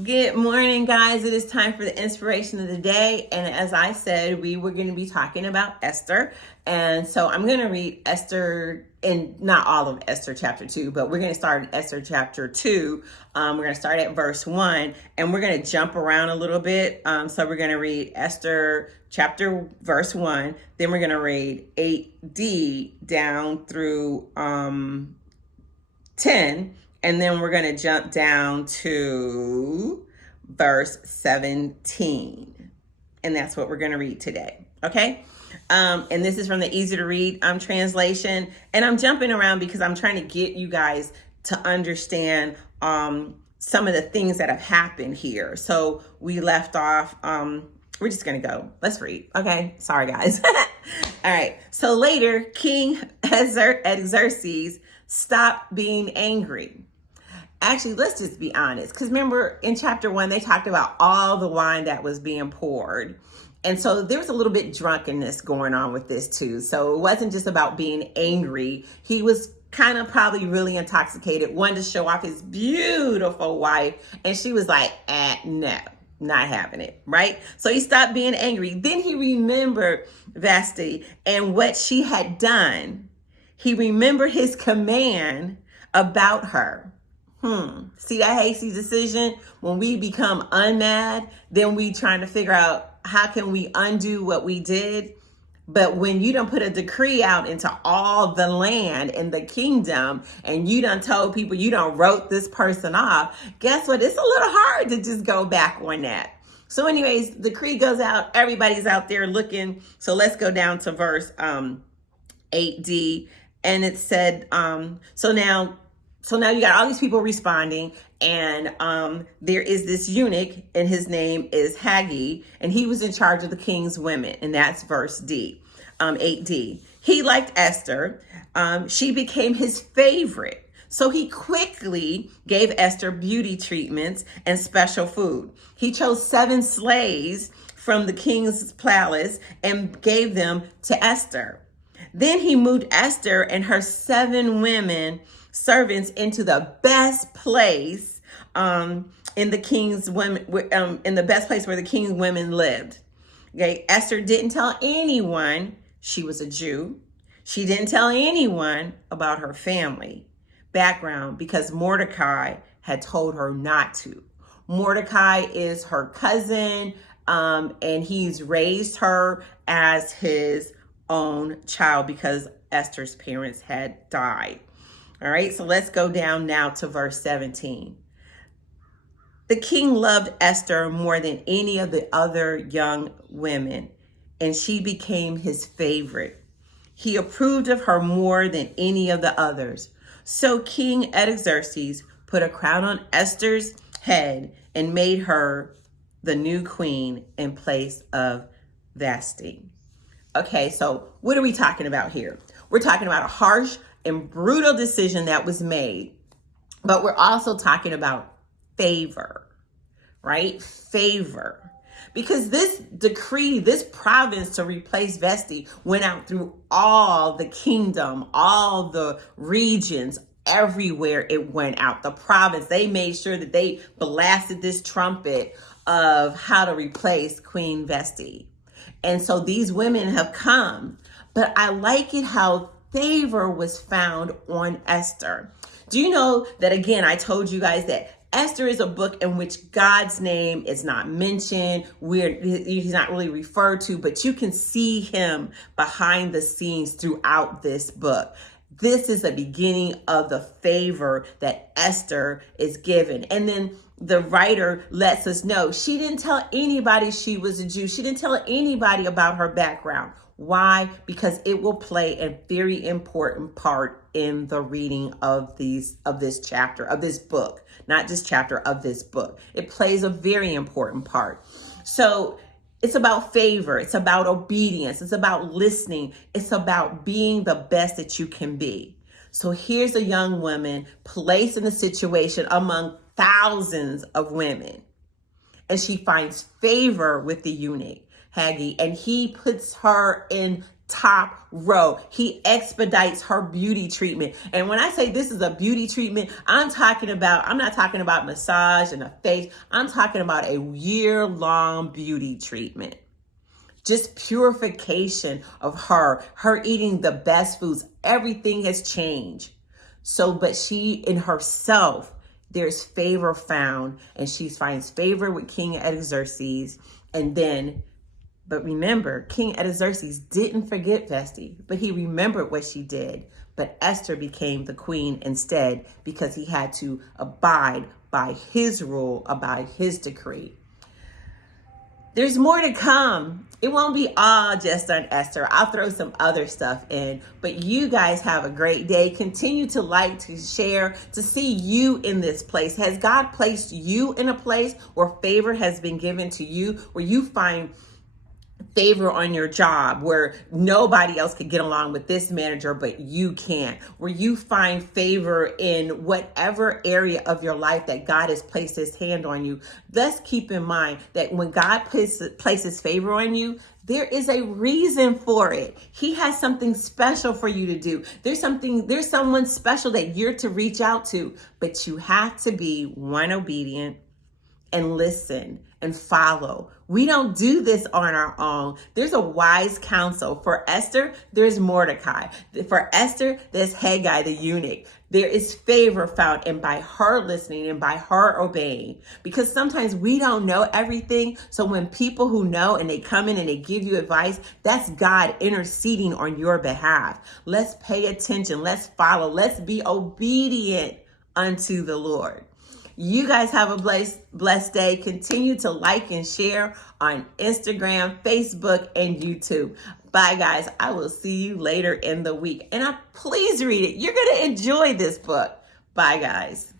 Good morning, guys. It is time for the inspiration of the day. And as I said, we were going to be talking about Esther. And so I'm going to read Esther, and not all of Esther chapter 2, but we're going to start in Esther chapter 2. We're going to start at verse 1, and we're going to jump around a little bit. So we're going to read Esther chapter verse 1. Then we're going to read 8d down through 10. And then we're going to jump down to verse 17. And that's what we're going to read today. Okay. And this is from the easy to read translation. And I'm jumping around because I'm trying to get you guys to understand some of the things that have happened here. So we left off. We're just going to go. Let's read. Okay. Sorry, guys. All right. So later, King Xerxes stopped being angry. Actually, let's just be honest, because remember in chapter 1, they talked about all the wine that was being poured. And so there was a little bit drunkenness going on with this too. So it wasn't just about being angry. He was kind of probably really intoxicated, wanted to show off his beautiful wife. And she was like, no, not having it, right? So he stopped being angry. Then he remembered Vashti and what she had done. He remembered his command about her. See that hasty decision? When we become unmad, then we trying to figure out how can we undo what we did. But when you done put a decree out into all the land and the kingdom, and you done told people you done wrote this person off, guess what? It's a little hard to just go back on that. So anyways, the decree goes out. Everybody's out there looking. So let's go down to verse 8d. And it said, so now you got all these people responding, and there is this eunuch, and his name is Haggai, and he was in charge of the king's women, and that's verse 8d. He liked Esther. She became his favorite. So he quickly gave Esther beauty treatments and special food. He chose 7 slaves from the king's palace and gave them to Esther. Then he moved Esther and her 7 women servants into the best place in the king's women, in the best place where the king's women lived. Okay, Esther didn't tell anyone she was a Jew. She didn't tell anyone about her family background because Mordecai had told her not to. Mordecai is her cousin, and he's raised her as his own child because Esther's parents had died. All right, so let's go down now to verse 17. The king loved Esther more than any of the other young women, and she became his favorite. He approved of her more than any of the others. So King Xerxes put a crown on Esther's head and made her the new queen in place of Vashti. Okay, so what are we talking about here? We're talking about a harsh and brutal decision that was made, but we're also talking about favor, right? Favor. Because this decree, this province to replace Vashti went out through all the kingdom, all the regions, everywhere it went out. The province, they made sure that they blasted this trumpet of how to replace Queen Vashti. And so these women have come, but I like it how favor was found on Esther. Do you know that, again, I told you guys that Esther is a book in which God's name is not mentioned. He's not really referred to, but you can see him behind the scenes throughout this book. This is the beginning of the favor that Esther is given. And then the writer lets us know she didn't tell anybody she was a Jew. She didn't tell anybody about her background. Why? Because it will play a very important part in the reading of this chapter, of this book, not just chapter, of this book. It plays a very important part. So it's about favor. It's about obedience. It's about listening. It's about being the best that you can be. So here's a young woman placed in a situation among thousands of women, and she finds favor with the eunuch, Haggai, and he puts her in top row. He expedites her beauty treatment. And when I say this is a beauty treatment, I'm not talking about massage and a face. I'm talking about a year-long beauty treatment. Just purification of her eating the best foods. Everything has changed. So, but she in herself, there's favor found, and she finds favor with King Xerxes. And then, but remember, King Xerxes didn't forget Vashti, but he remembered what she did. But Esther became the queen instead because he had to abide by his rule, abide his decree. There's more to come. It won't be all just on Esther. I'll throw some other stuff in, but you guys have a great day. Continue to like, to share, to see you in this place. Has God placed you in a place where favor has been given to you, where you find favor on your job, where nobody else could get along with this manager, but you can, where you find favor in whatever area of your life that God has placed his hand on you? Let's keep in mind that when God places favor on you, there is a reason for it. He has something special for you to do. There's someone special that you're to reach out to, but you have to be one, obedient, and listen and follow. We don't do this on our own. There's a wise counsel. For Esther, there's Mordecai. For Esther, there's Haggai the eunuch. There is favor found, and by her listening and by her obeying. Because sometimes we don't know everything. So when people who know and they come in and they give you advice, that's God interceding on your behalf. Let's pay attention. Let's follow. Let's be obedient unto the Lord. You guys have a blessed day. Continue to like and share on Instagram, Facebook, and YouTube. Bye, guys. I will see you later in the week. And please read it. You're going to enjoy this book. Bye, guys.